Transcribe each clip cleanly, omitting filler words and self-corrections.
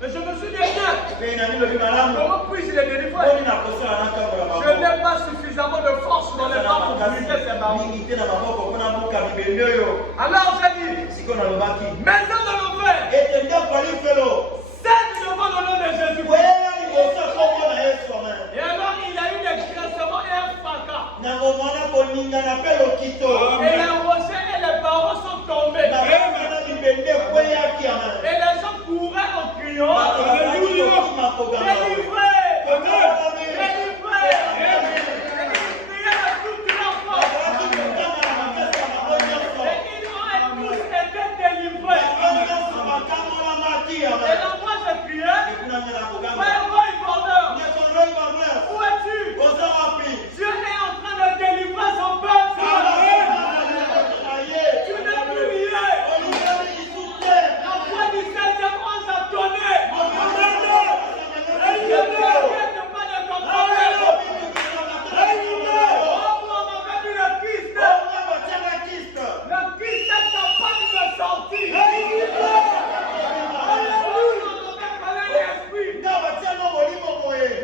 Mais je me suis dit, comment puis-je les délivrer? Je n'ai pas suffisamment de force dans les mains pour briser ces barreaux. Alors j'ai dit, maison de l'enfer, cède devant le nom de Jésus. Et alors il a eu des crissements et un fracas. Et les rochers et les barreaux sont tombés. Et les gens couraient en criant, délivrez, délivrez, délivrez. Et ils criaient de toute leur force. Et ils ont tous été délivrés. Et là moi je criais, frère Roy Border, où es-tu? Dieu est en train de délivrer son peuple. Tu n'es plus lié. La voix du 7e ange a donné. Et je ne regrette pas de ton problème. Oh, moi, on m'a vu le kyste. Le kyste est capable de me sortir.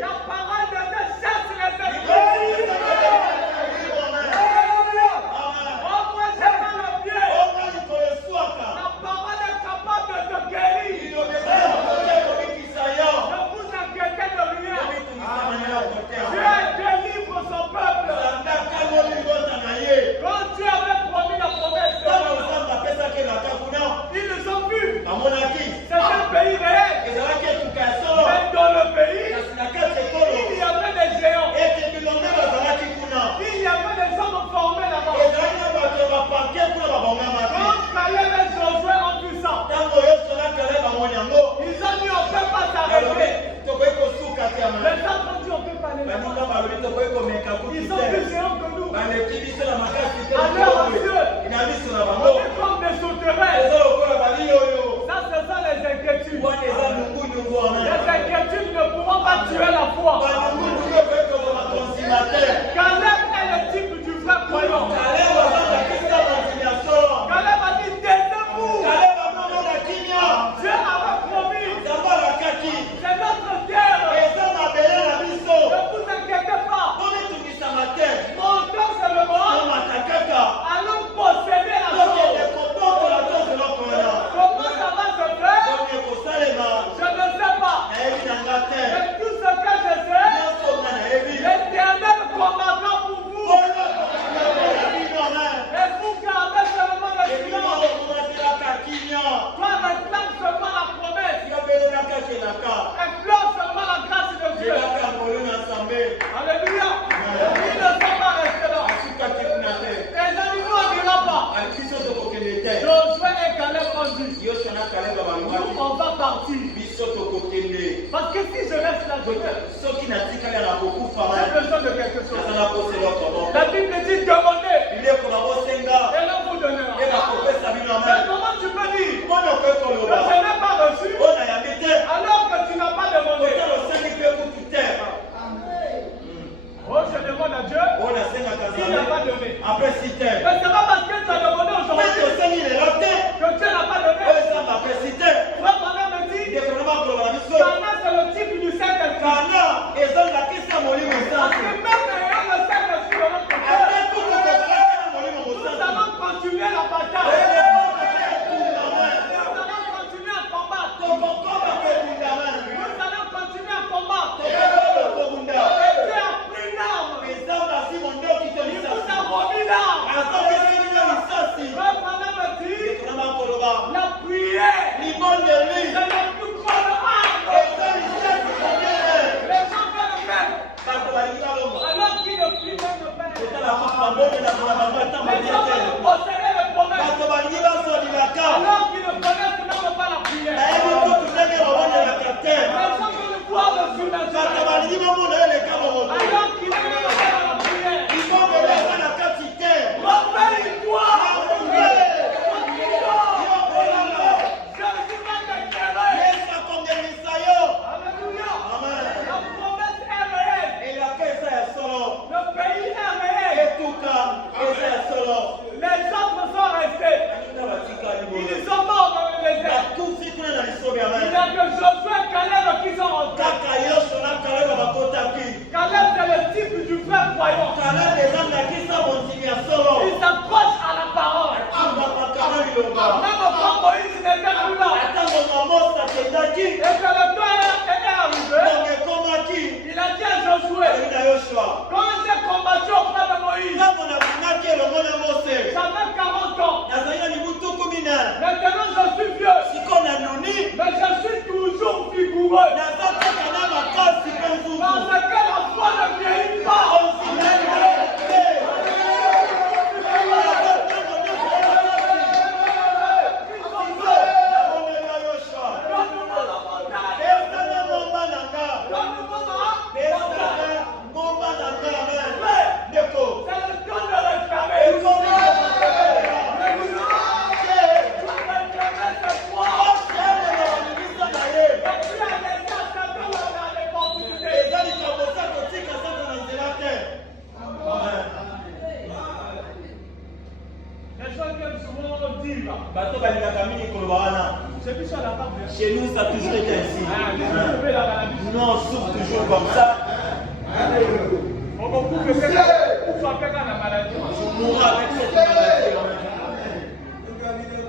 La parole de Dieu chasse les esprits. Oh, moi, j'ai mal au pied. La parole est capable de te guérir. Ne vous inquiétez de rien. Dieu délivre son peuple. Quand Dieu avait promis la promesse, ils nous ont vus. C'est un pays réel. Mais dans le pays, il y avait des géants. Il y avait des hommes formés là-bas. Quand Caleb et Josué ont vu ça, ils ont dit on ne peut pas s'arrêter. Les autres ont dit on ne peut pas aller là-bas. Ils ont plus géants que nous. Alors Dieu, on est comme des sauterelles. Ça, c'est ça les inquiétudes. Les inquiétudes ne pourront pas tuer la foi. Caleb est le type du vrai croyant. Caleb a dit taisez-vous. Dieu avait promis. C'est notre terre. Ne vous inquiétez pas. Montons seulement. Allons posséder la chose. Comment ça va se faire? Je ne sais pas. Mais tout ce que je sais, l'Éternel combattra pour vous. Et vous gardez seulement le silence. Toi, réclame seulement la promesse. Implore seulement la grâce de Dieu. Alléluia. Il ne faut pas rester là. Les animaux ne diront pas. Josué et Caleb ont dit, nous on va partir. Parce que si je reste là, j'ai besoin de quelque chose. La Bible dit demandez. Et l'on vous donnera. Mais comment tu peux dire que je n'ai pas reçu alors que tu n'as pas demandé? Oh, je demande à Dieu. Il n'a pas donné. Mais c'est pas parce que tu as demandé aujourd'hui que Dieu n'a pas donné. que Josué et Caleb qui sont rentrés. Caleb, c'est le type du frère croyant. Il s'accroche à la parole. Même quand Moïse n'était plus là. Et que le temps est arrivé. Il a dit à Josué, quand j'ai combattu auprès de Moïse, j'avais 40 ans. Maintenant je suis vieux. Mais je suis toujours vigoureux. Parce que la foi ne vieillit pas. Chez nous, ça a toujours été ainsi. Non, on souffre toujours comme ça. On mourra avec cette maladie.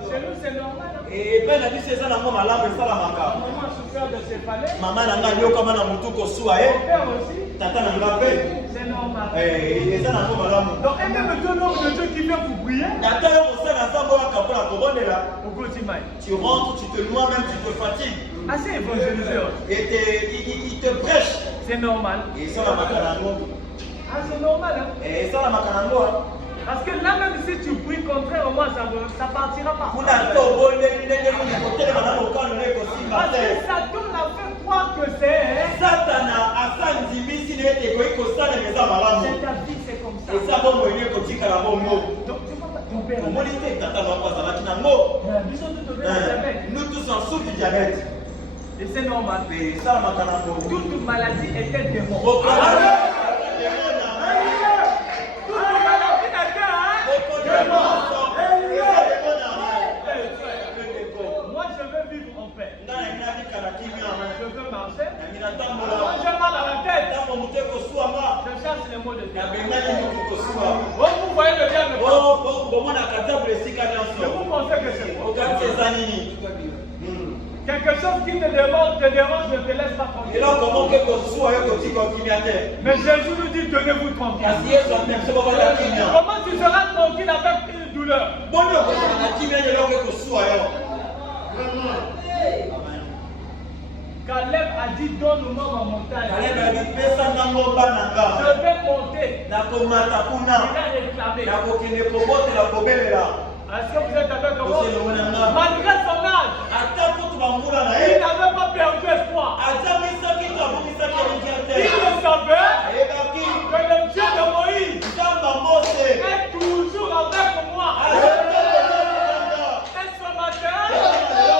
Chez nous, c'est normal. Et ben, la vie, c'est ça, la maman, la maman, maman souffert de céphalée. Maman, la maman, comme un amour, qu'on soit. Père aussi. Tata, la maman, c'est normal. Et ça, la maman, donc, et même le nombre de Dieu qui vient vous prier. Tu rentres, tu te noies, même tu te fatigues. Assez évangéliseur. Et il te prêche. C'est normal. Et ça, la makanango. Ah, c'est normal. Hein? Et ça, la makanango. Parce que là, même si tu pries contrairement, ça partira pas. Parce que Satan a fait croire que c'est. C'est ta vie, c'est comme ça. Et ça, bon, il est comme si tu as un bon mot. Nous tous en souffrent du diabète. Et c'est normal. Et ça, toute maladie était démon. Toute maladie moi, je veux vivre en paix. Je veux marcher. Moi, j'ai mal à la tête. Je cherche les mots de Dieu. Vous voyez le diable. Vous pensez que c'est quoi? Quelque chose qui te dérange, ne te laisse pas tranquille. Mais Jésus nous dit, tenez-vous tranquille. Comment tu seras tranquille avec une douleur? Caleb a dit, donne-moi ma montagne. Je vais monter. Il a réclamé. Est-ce que vous êtes avec moi? Malgré son âge, il n'avait pas perdu espoir. Il le savait que le Dieu de Moïse est toujours avec moi. Et ce matin, le Dieu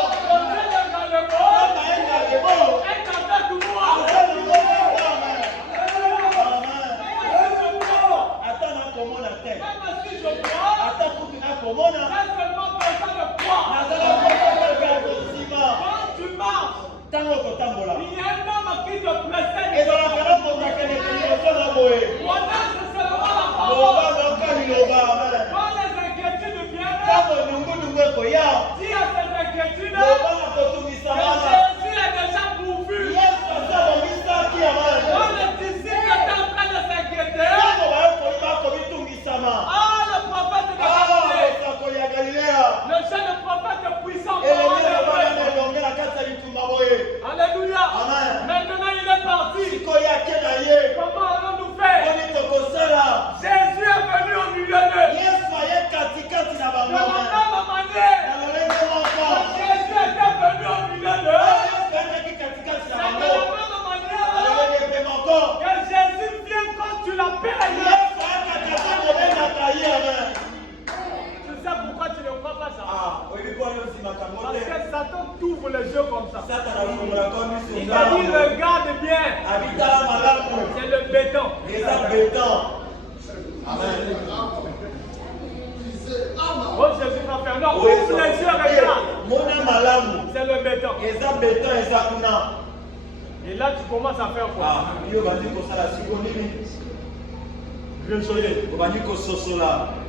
de Galebo est avec moi. Même si je crois, seulement personne ne croit. Quand tu marches, il y a un homme qui te précède. Voilà, c'est seulement la parole. Quand les inquiétudes viennent, dis à ces inquiétudes que Jésus est déjà pourvu. Quand les disciples étaient en train de s'inquiéter, le prophète de Galilée, le jeune prophète puissant, alléluia. Maintenant il est parti. Comment allons-nous faire? Jésus est venu au milieu d'eux. De la même manière, Jésus était venu au milieu d'eux. C'est de la même manière que Jésus vient quand tu l'appelles. Tu sais pourquoi tu ne crois pas ça? Parce que Satan t'ouvre les yeux comme ça. Il t'a dit regarde bien. C'est le béton. Oh Jésus va faire. Non, ouvre les yeux, regarde. C'est le béton. Et là, tu commences à faire quoi?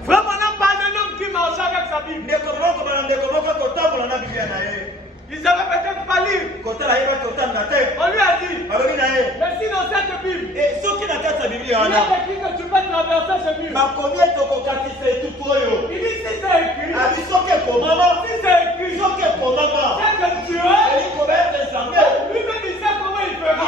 Vraiment, n'a pas un homme qui marche avec sa Bible. Ils avaient peut-être pas lu. On lui a dit, mais si dans cette Bible, il est écrit que tu peux traverser ce mur. Il dit, si c'est écrit, si c'est écrit, c'est que Dieu, lui-même il sait comment il fera.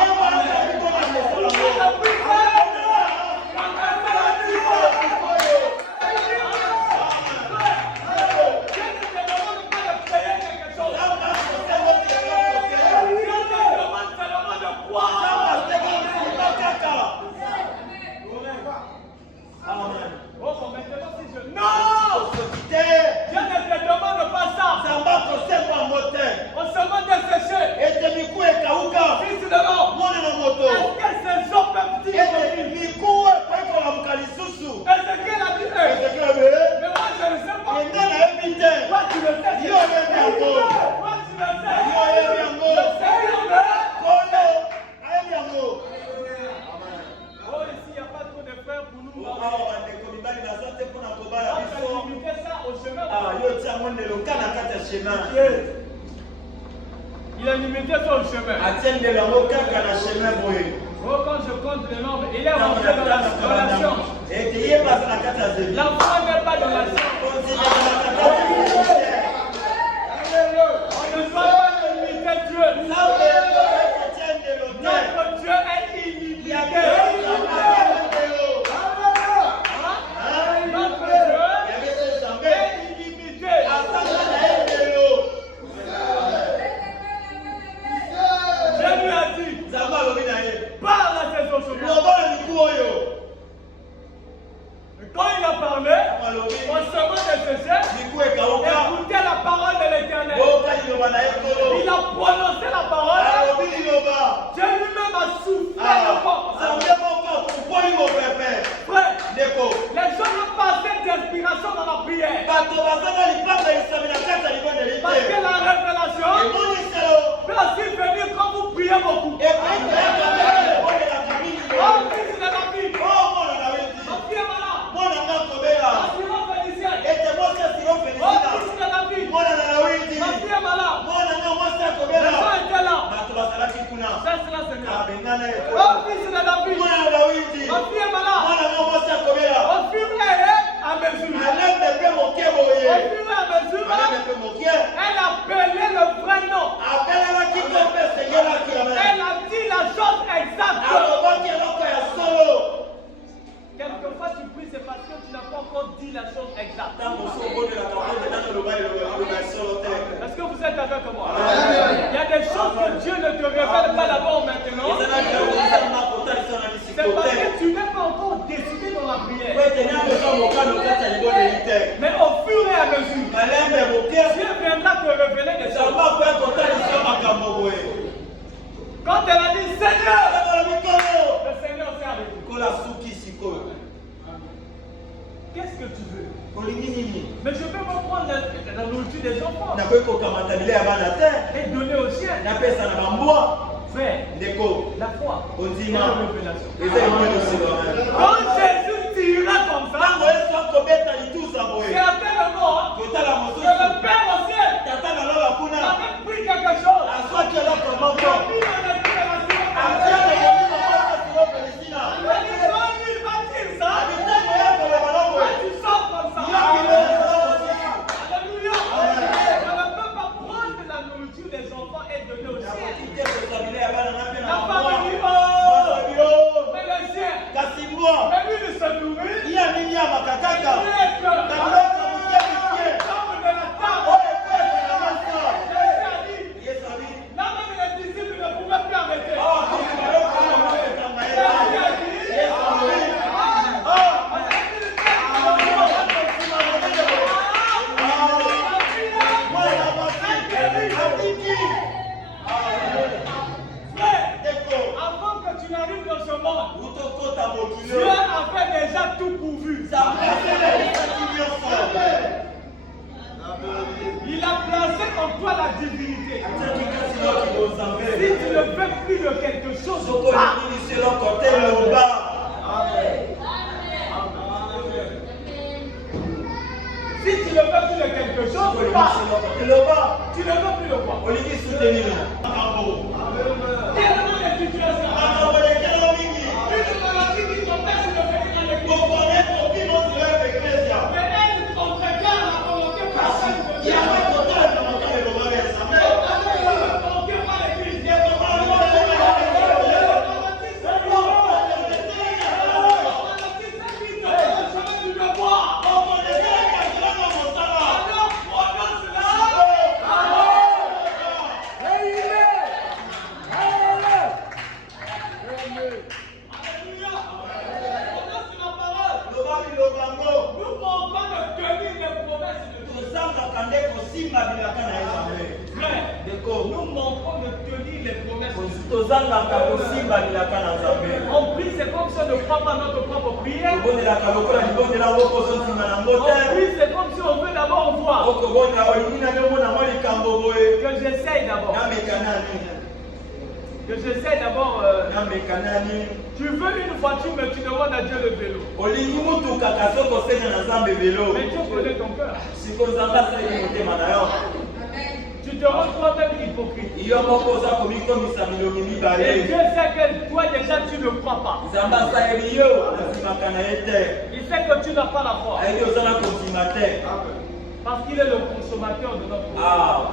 Il a limité ça au chemin. Oh, quand je compte le nombre, il est rentré dans la relation. L'enfant n'est pas dans la chambre. On ne doit pas limiter Dieu. Notre Dieu est illimité. Notre Dieu est illimité. Je lui ai dit, parle à ses ossements. Quand il a parlé, on se met de sécher, écoutez la parole de l'Éternel. Il a prononcé la parole. Dieu lui-même a soufflé le vent. Frère, les gens ont passé d'inspiration dans la prière. Parce que la révélation peut aussi venir quand vous priez beaucoup. Oh, fils de la vie. Ma fille est malade. Elle a appelé le vrai nom. Elle a dit la chose exacte. Quelquefois tu pries, c'est parce que tu n'as pas encore dit la chose exacte. Est-ce que vous êtes avec moi? Il y a des choses que Dieu ne te révèle pas d'abord maintenant. C'est parce que tu n'es pas encore décidé dans la prière. Mais au fur et à mesure, Dieu viendra te révéler des choses. Quand elle a dit Seigneur, le Seigneur s'est arrêté. Qu'est-ce que tu veux? Mais je peux pas prendre la nourriture des enfants et donner aux chiens. Frère, la foi, c'est la révélation. Quand Jésus tira comme ça, c'est à tel moment que le Père au ciel avait pris quelque chose. tu ne veux plus de quelque chose, si tu ne veux plus de quelque chose, tu ne veux plus de quoi? Nous manquons de tenir les promesses. On prie, c'est comme si on ne croit pas notre propre prière. On prie, c'est comme si on veut d'abord voir. Que j'essaye d'abord. Tu veux une voiture, mais tu demandes à Dieu le vélo. Mais Dieu connaît ton cœur. Tu te rends toi-même hypocrite. Et Dieu sait que toi déjà tu ne crois pas. Il sait que tu n'as pas la foi. Parce qu'il est le consommateur de notre foi.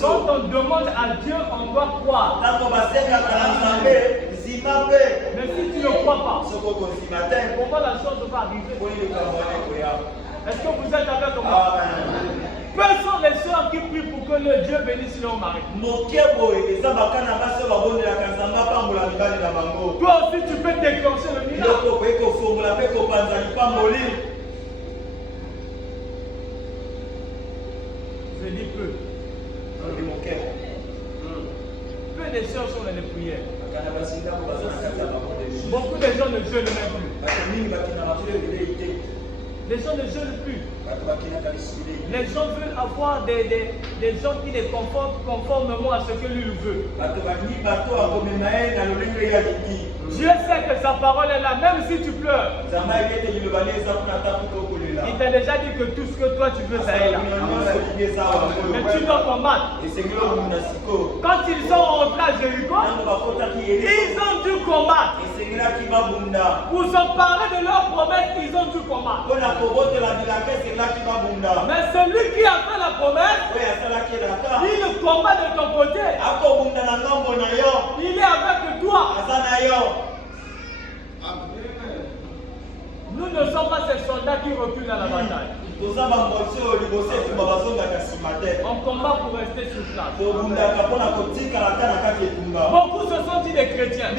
Quand on demande à Dieu, on doit croire. Mais si tu ne crois pas, comment la chose va arriver? Est-ce que vous êtes avec moi? Quelles sont les soeurs qui prient pour que le Dieu bénisse leur mari? Toi aussi tu peux déclencher le miracle. Je dis peu. Peu de soeurs sont dans les prières. Beaucoup de gens ne jeûnent même plus. Les gens ne jeûnent plus. Les gens veulent avoir des gens qui les comportent conformément à ce que lui veut. Dieu sait que sa parole est là, même si tu pleures. Il t'a déjà dit que tout ce que toi tu veux, ça est là. Mais tu dois combattre. Quand ils sont rentrés à Jéricho, ils ont dû combattre. Pour s'emparer de leurs promesses, ils ont dû combattre. Mais celui qui a fait la promesse, il combat de ton côté. Il est avec toi. Nous ne sommes pas ces soldats qui reculent à la bataille. On combat pour rester sur place. Beaucoup se sont dit des chrétiens.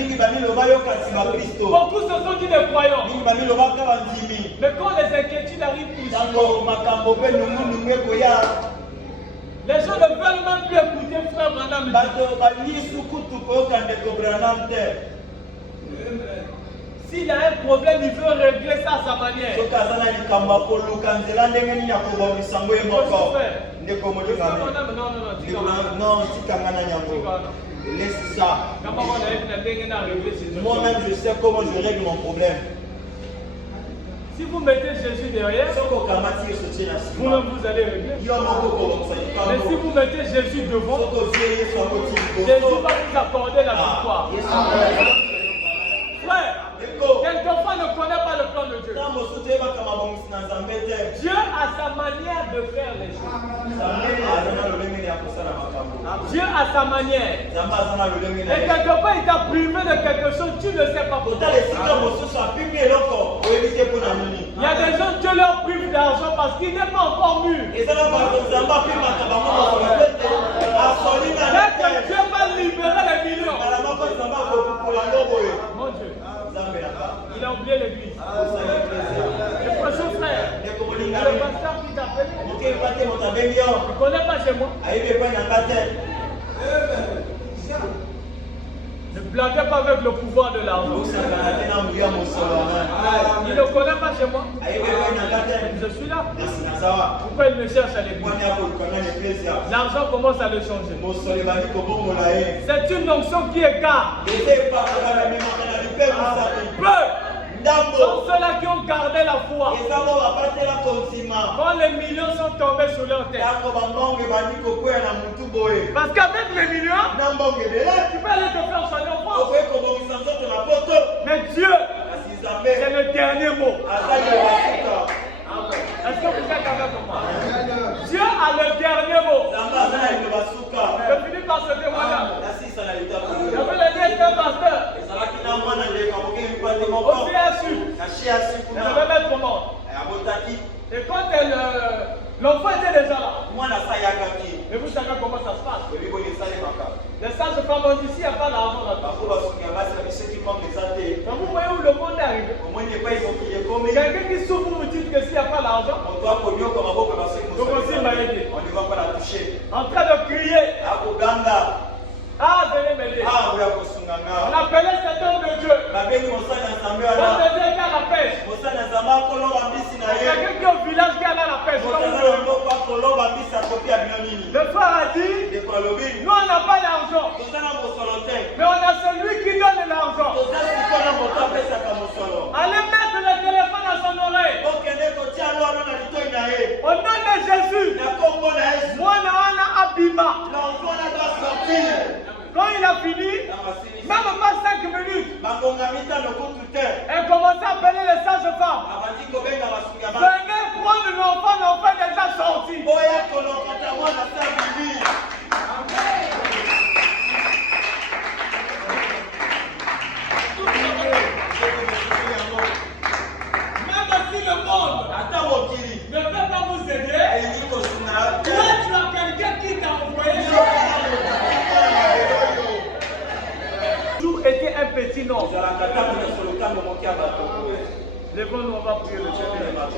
Beaucoup se sont dit des croyants. Mais quand les inquiétudes arrivent ici, les gens ne veulent même plus écouter frère Branham. S'il a un problème, il veut régler ça à sa manière. Non, laisse ça. Moi-même, je sais comment je règle mon problème. Si vous mettez Jésus derrière, vous allez régler. Mais si vous mettez Jésus devant, Jésus va vous accorder la victoire. Frère, quelquefois ne connaît pas le plan de Dieu. Dieu a sa manière de faire les choses. Dieu a sa manière. Et quelquefois il t'a privé de quelque chose, tu ne sais pas pourquoi. Il y a des gens qui leur privent d'argent parce qu'il n'est pas encore mûr. Dès que Dieu va libérer les millions. Mon Dieu. Il a oublié l'église. Le prochain frère, le pasteur qui t'a appelé, il ne connaît pas chez moi. Ne blaguez pas avec le pouvoir de l'argent. Il ne connaît pas chez moi. Je suis là. Pourquoi il me cherche à l'église? L'argent commence à le changer. C'est une onction qui écarte. Sont ceux-là qui ont gardé la foi. Quand les millions sont tombés sur leur tête. Parce qu'avec les millions, tu peux aller te faire soigner en France. Mais Dieu, c'est le dernier mot. Est-ce que vous êtes avec moi? Dieu a le dernier mot. Je finis par ce témoignage. Je veux le dire qu'un pasteur au CSU, elle devait mettre au monde. Et quand l'enfant était déjà là, et vous savez comment ça se passe. Les sages-femmes ont dit s'il n'y a pas d'argent là-dedans. Quand vous voyez où le monde est arrivé, quelqu'un qui souffre, vous dites que s'il n'y a pas d'argent, donc aussi il m'a aidé. En train de crier. Ah, venez m'aider. On appelait cet homme de Dieu. L'homme de Dieu qui a la pêche. Quelqu'un qui est au village qui a la pêche. Le frère a dit, nous on n'a pas d'argent. Mais on a celui qui donne l'argent. Allez mettre le téléphone à son oreille. Au nom de Jésus. Moi, on a Abima. Quand il a fini, même pas 5 minutes, elle commençait à appeler les sages-femmes. Venez prendre l'enfant est déjà sorti. Même si le monde ne peut pas vous aider, toi tu as quelqu'un qui t'a envoyé. Était un petit nom. Lèvons-nous, on va prier le Seigneur.